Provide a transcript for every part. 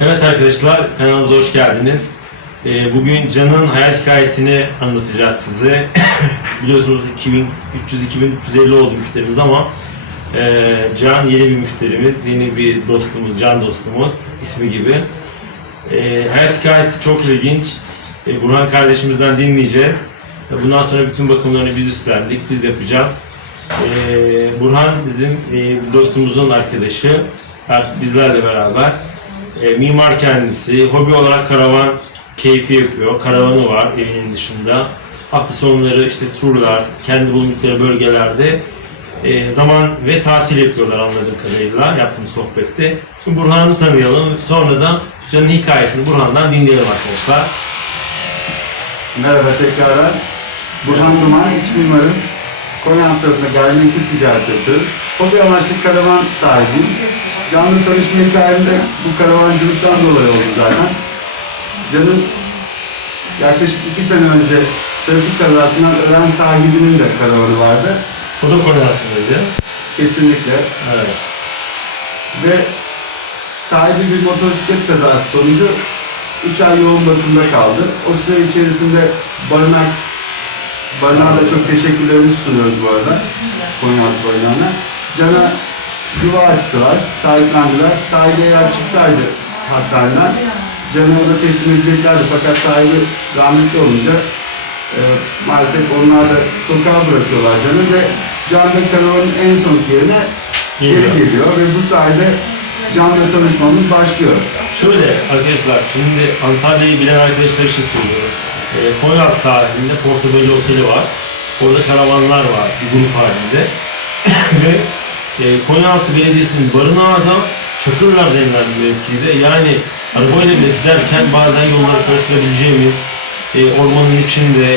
Evet arkadaşlar kanalımıza hoş geldiniz. Ee, Bugün Can'ın hayat hikayesini anlatacağız size. Biliyorsunuz 2300-2350 oldu müşterimiz ama e, Can yeni bir müşterimiz, yeni bir dostumuz, Can dostumuz ismi gibi. E, Hayat hikayesi çok ilginç. E, Burhan kardeşimizden dinleyeceğiz. Bundan sonra bütün bakımlarını biz üstlendik, biz yapacağız. Burhan bizim dostumuzun arkadaşı. Artık bizlerle beraber. E, mimar kendisi. Hobi olarak karavan keyfi yapıyor. Karavanı var evinin dışında. Hafta sonları işte turlar, kendi bulundukları bölgelerde e, zaman ve tatil yapıyorlar anladığım kadarıyla yaptığım sohbette. Şimdi Burhan'ı tanıyalım. Sonra da Can'ın hikayesini Burhan'dan dinleyelim arkadaşlar. Merhaba tekrardan. Burhan Duman, iç mimarım. Konya tarafında gayrimenkul ticaret yapıyorum. Hobi amaçlı karavan sahibiyim. Canlı tanışma hikayemde bu karavancılıktan dolayı oldu zaten. Can'ın yaklaşık iki sene önce trafik kazasından ölen sahibinin de karavanı vardı. O da koordinatındaydı. Kesinlikle. Evet. Ve sahibi bir motosiklet kazası sonucu 3 ay yoğun bakımda kaldı. O süre içerisinde barınak, barınağa da çok teşekkürlerimizi sunuyoruz bu arada. Konyaaltı barınağına. Can'a yuva açtılar, sahiplendiler. Sahibi eğer çıksaydı hastaneden, Can'ı orada teslim edeceklerdi. Fakat sahibi rahmetli olunca e, maalesef onlar da sokağa bırakıyorlar Can'ı ve Can da karavanın en son yerine geri Geliyor. ve bu sayede Can'la tanışmamız başlıyor. Şöyle arkadaşlar, şimdi Antalya'yı bilen arkadaşlar için söylüyorum. E, Konyaaltı sahilinde Portobello Oteli var. Orada karavanlar var bir grup halinde. Ve e, Konyaaltı Belediyesi'nin barınağı da Çakırlar denilen bir mevkide. Yani arabayla bile giderken bazen yolları karıştırabileceğimiz e, ormanın içinde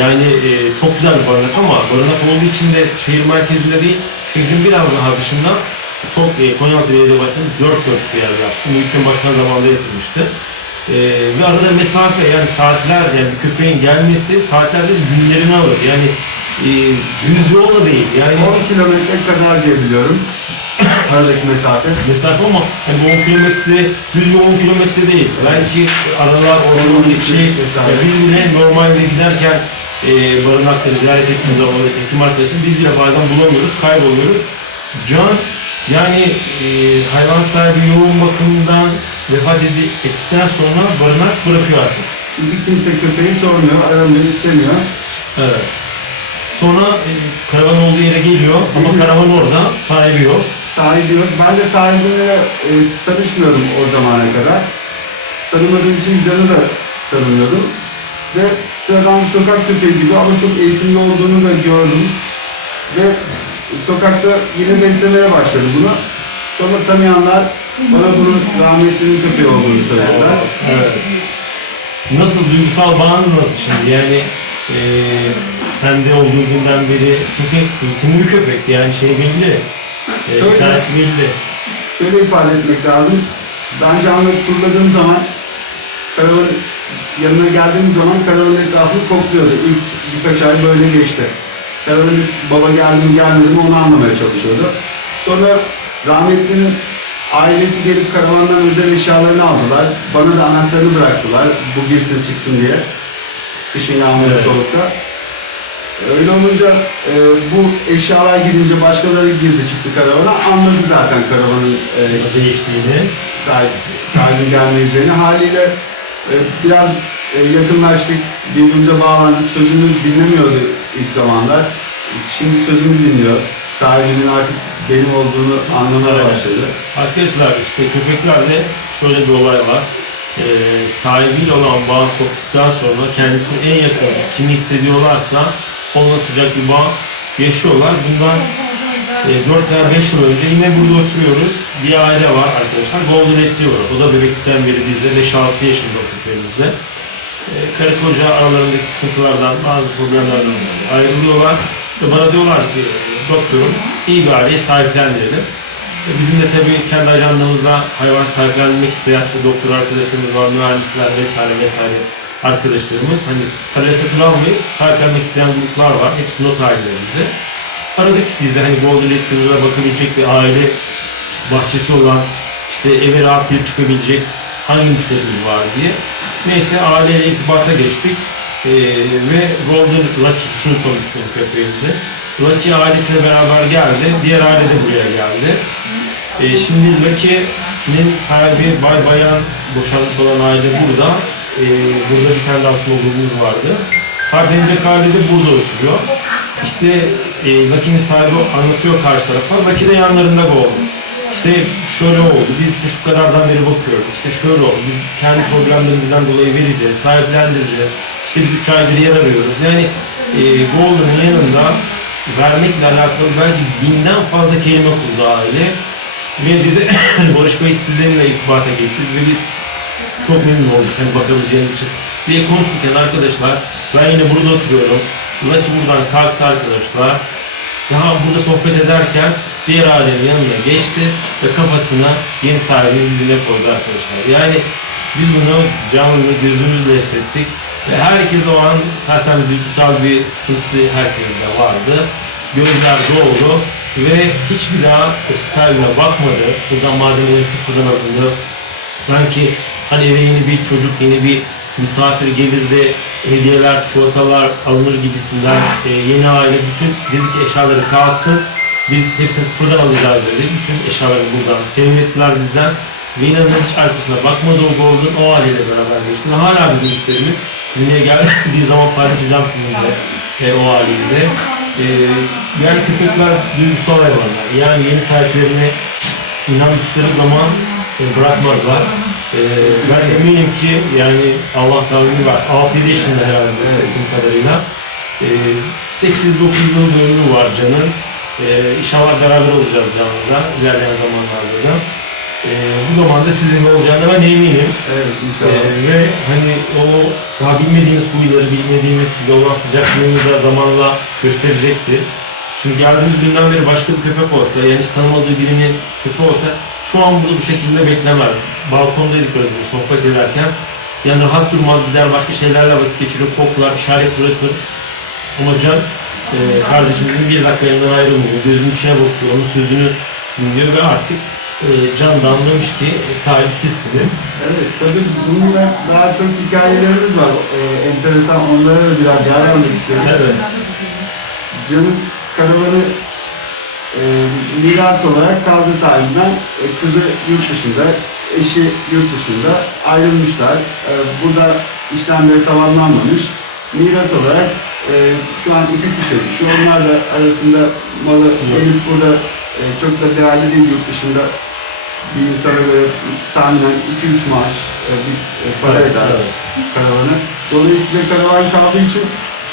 yani e, çok güzel bir barınak ama barınak olduğu için de şehir merkezinde değil, şehrin biraz daha dışında çok e, Konyaaltı Belediye Başkanı dört dört bir yer yaptı. Mülkün Başkan zamanında yapılmıştı. E, ve arada mesafe yani saatler yani köpeğin gelmesi saatlerde günlerini alır. Yani e, düz yol da değil. Yani 10 kilometre kadar diye biliyorum. Aradaki mesafe. mesafe ama yani bu 10 kilometre düz bir 10 kilometre değil. Belki aralar ormanın içi Mesafe. ya biz bile normalde giderken e, barınakları ziyaret ettiğimiz zaman hekim arkadaşım biz bile bazen bulamıyoruz, kayboluyoruz. Can yani e, hayvan sahibi yoğun bakımdan vefat ettikten sonra barınak bırakıyor artık. Çünkü kimse köpeği sormuyor, aramayı istemiyor. Evet. Sonra e, karavan olduğu yere geliyor ama karavan orada, sahibi yok. Sahibi yok. Ben de sahibine e, tanışmıyordum o zamana kadar. Tanımadığım için Can'ı da tanımıyordum. Ve sıradan bir sokak köpeği gibi ama çok eğitimli olduğunu da gördüm. Ve sokakta yine beslemeye başladı bunu. Sonra tanıyanlar bana bunun rahmetlinin köpeği olduğunu söylediler. Evet. Nasıl duygusal bağınız nasıl şimdi? Yani e, sende olduğu günden beri çünkü eğitimli bir köpekti yani şey belli. E, Şöyle. tarifi belli. Şöyle ifade etmek lazım. Ben canlı turladığım zaman karavanın yanına geldiğim zaman karavanın etrafını kokluyordu. İlk birkaç ay böyle geçti. Karavanın baba geldi mi gelmedi mi onu anlamaya çalışıyordu. Sonra rahmetlinin ailesi gelip karavandan özel eşyalarını aldılar. Bana da anahtarını bıraktılar. Bu girsin çıksın diye. Kışın yağmurda Evet. soğukta. Öyle olunca e, bu eşyalar gidince başkaları girdi çıktı karavana anladı zaten karavanın e, Değiştiğini. sahip, sahibi gelmeyeceğini. Haliyle e, biraz e, yakınlaştık, birbirimize bağlandık. Sözümü dinlemiyordu ilk zamanlar. Şimdi sözümü dinliyor. Sahibinin artık benim olduğunu anlamaya başladı. Arkadaşlar işte köpeklerde şöyle bir olay var. E, sahibiyle olan bağ koptuktan sonra kendisini en yakın kimi hissediyorlarsa onunla sıcak bir bağ yaşıyorlar. Bundan E, 4 veya 5 yıl önce yine burada oturuyoruz. Bir aile var arkadaşlar. Golden Retriever. O da bebeklikten beri bizde 5-6 yaşında o köpeğimizde. E, karı koca aralarındaki sıkıntılardan, bazı problemlerden ayrılıyorlar. Ve bana diyorlar ki doktorum iyi bir aileyi sahiplendirelim. E, bizim de tabii kendi ajandamızda hayvan sahiplenmek isteyen doktor arkadaşlarımız var, mühendisler vesaire vesaire arkadaşlarımız. Hani kaleye satın almayıp sahiplenmek isteyen gruplar var. Hepsi not halinde aradık biz de hani Golden Retriever'a bakabilecek bir aile bahçesi olan işte eve rahat girip çıkabilecek hangi müşterimiz var diye. Neyse aileyle irtibata geçtik. Ee, ve Golden Lucky Chunton ismi köpeğimizi. Lucky ailesiyle beraber geldi. Diğer aile de buraya geldi. Ee, şimdi Lucky'nin sahibi Bay Bayan boşanmış olan aile burada. Ee, burada bir tane oturma grubumuz vardı. Aile de burada oturuyor. İşte e, Lucky'nin sahibi anlatıyor karşı tarafa. Lucky de yanlarında olmuş. İşte şöyle oldu, biz işte şu kadardan beri bakıyoruz. İşte şöyle oldu, biz kendi problemlerimizden dolayı vereceğiz, sahiplendireceğiz. İşte biz üç aydır yer arıyoruz. Yani e, Golden'ın yanında vermekle alakalı belki binden fazla kelime kurdu aile. Dedi, Barış Bey sizinle irtibata geçti ve biz çok memnun olduk hani bakabileceğiniz için diye konuşurken arkadaşlar ben yine burada oturuyorum. Lucky buradan kalktı arkadaşlar. Daha burada sohbet ederken diğer ailenin yanına geçti ve kafasına yeni sahibinin dizine koydu arkadaşlar. Yani biz bunu canlı gözümüzle hissettik ve herkes o an zaten duygusal bir sıkıntı herkeste vardı. Gözler doldu ve hiçbir daha eski sahibine bakmadı. Buradan malzemeleri sıfırdan alındı. Sanki hani eve yeni bir çocuk, yeni bir misafir gelir de hediyeler, çikolatalar alınır gibisinden e, yeni aile bütün dedik eşyaları kalsın. Biz hepsini sıfırdan alacağız dedi. Bütün eşyaları buradan temin ettiler bizden. Ve inanın hiç arkasına bakmadı o Golden o aileyle beraber geçti. Hala bizim müşterimiz. Dünyaya geldiği zaman paylaşacağım sizinle e, o aileyle. E, yani köpekler duygusal hayvanlar. Yani yeni sahiplerine inandıkları zaman e, bırakmazlar. E, ben eminim ki yani Allah davranı var. 6-7 yaşında herhalde hissettiğim kadarıyla. E, 8-9 yıl ömrü var Can'ın. E, inşallah beraber olacağız Can'la ilerleyen zamanlarda da. E, bu zamanda sizinle olacağına ben eminim. Evet E, inşallah. ve hani o daha bilmediğimiz huyları, bilmediğimiz size olan sıcaklığını da zamanla gösterecektir. Şimdi geldiğimiz günden beri başka bir köpek olsa, yani hiç tanımadığı birinin köpeği olsa şu an burada bu şekilde beklemez. Balkondaydık bir sohbet ederken. Yani rahat durmaz gider başka şeylerle vakit geçirir, koklar, işaret bırakır. Ama Can e, kardeşimizin bir dakika yanından ayrılmıyor. Gözünün içine bakıyor, onun sözünü dinliyor ve artık e, Can da anlamış ki sahibi sizsiniz. Evet, tabii bununla daha çok hikayelerimiz var. Ee, enteresan, onlara da biraz yer istiyorum. Evet. Can'ın karavanı e, miras olarak kaldı sahibinden. E, kızı yurt dışında, eşi yurt dışında ayrılmışlar. E, burada işlemleri tamamlanmamış. Miras olarak e, şu an iki kişi düşüyor. Onlar da arasında malı gelip burada e, çok da değerli değil yurt dışında bir insana göre tahminen 2-3 maaş e, bir e, para Evet, eder evet. karavanı. Dolayısıyla karavan kaldığı için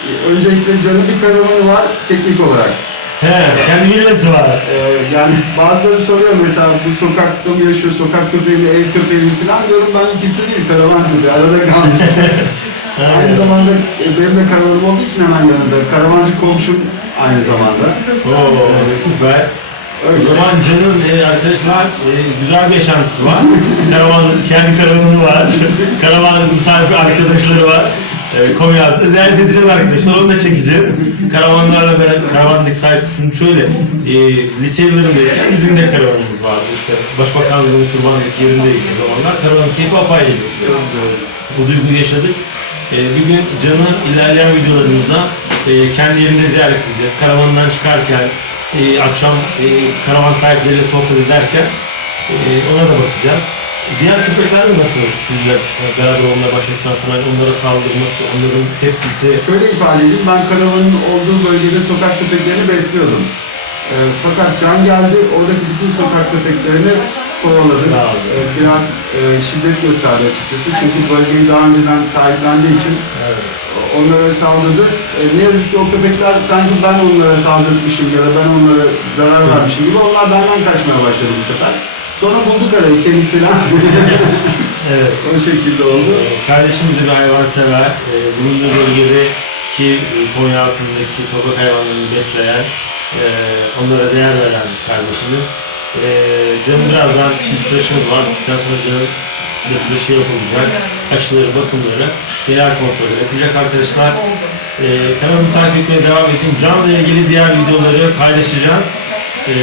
e, öncelikle canın bir karavanı var teknik olarak. He, kendi vilması var. E, yani bazıları soruyor mesela bu sokakta mı yaşıyor, sokak köpeği mi, ev köpeği mi falan diyorum ben ikisi de değil karavan köpeği arada kalmış. aynı zamanda e, benim de karavanım olduğu için hemen yanında. Karavancı komşum aynı zamanda. Oo, süper. O zaman Can'ın e, arkadaşlar e, güzel bir yaşantısı var. Karavan, kendi karavanı var. Karavan misafir arkadaşları var. E, Konya'da ziyaret edeceğiz arkadaşlar. Onu da çekeceğiz. Karavanlarla beraber karavandaki sahipsinin şöyle e, lise yıllarında bizim de karavanımız vardı. İşte Başbakanlığın kurbanlık yerindeydik o zamanlar. Karavanın keyfi apayrıydı. Bu duyguyu yaşadık. Ee, bir gün Can'ı ilerleyen videolarımızda e, kendi yerinde ziyaret edeceğiz. Karavandan çıkarken, e, akşam e, karavan sahipleriyle sohbet ederken e, ona da bakacağız. Diğer köpekler de nasıl sizle beraber onunla başladıktan sonra onlara saldırması, onların tepkisi? Şöyle ifade edeyim, ben karavanın olduğu bölgede sokak köpeklerini besliyordum. Ee, fakat Can geldi, oradaki bütün sokak köpeklerini kovaladı. Bravo. Ee, biraz e, şiddet gösterdi açıkçası. Çünkü bölgeyi daha önceden sahiplendiği için Evet. Onlara saldırdı. E, ne yazık ki o köpekler sanki ben onlara saldırmışım ya da ben onlara zarar vermişim gibi onlar benden kaçmaya başladı bu sefer. Sonra bulduk arayı, kemik falan. Evet. o şekilde oldu. Kardeşimiz de bir hayvan sever. Ee, bulunduğu bölgede ki e, Konya altındaki sokak hayvanlarını besleyen, e, onlara değer veren kardeşimiz. E, canım birazdan şimdi tıraşımız var. Bittikten bir tıraşı yapılacak. Aşıları, bakımları, genel kontrolü yapacak arkadaşlar. E, kanalımı takip etmeye devam edin. Can'la ilgili diğer videoları paylaşacağız. E,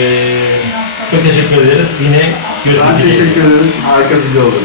çok teşekkür ederiz. Yine görüşmek Ben dileğiyle. teşekkür ederim. Harika video oldu.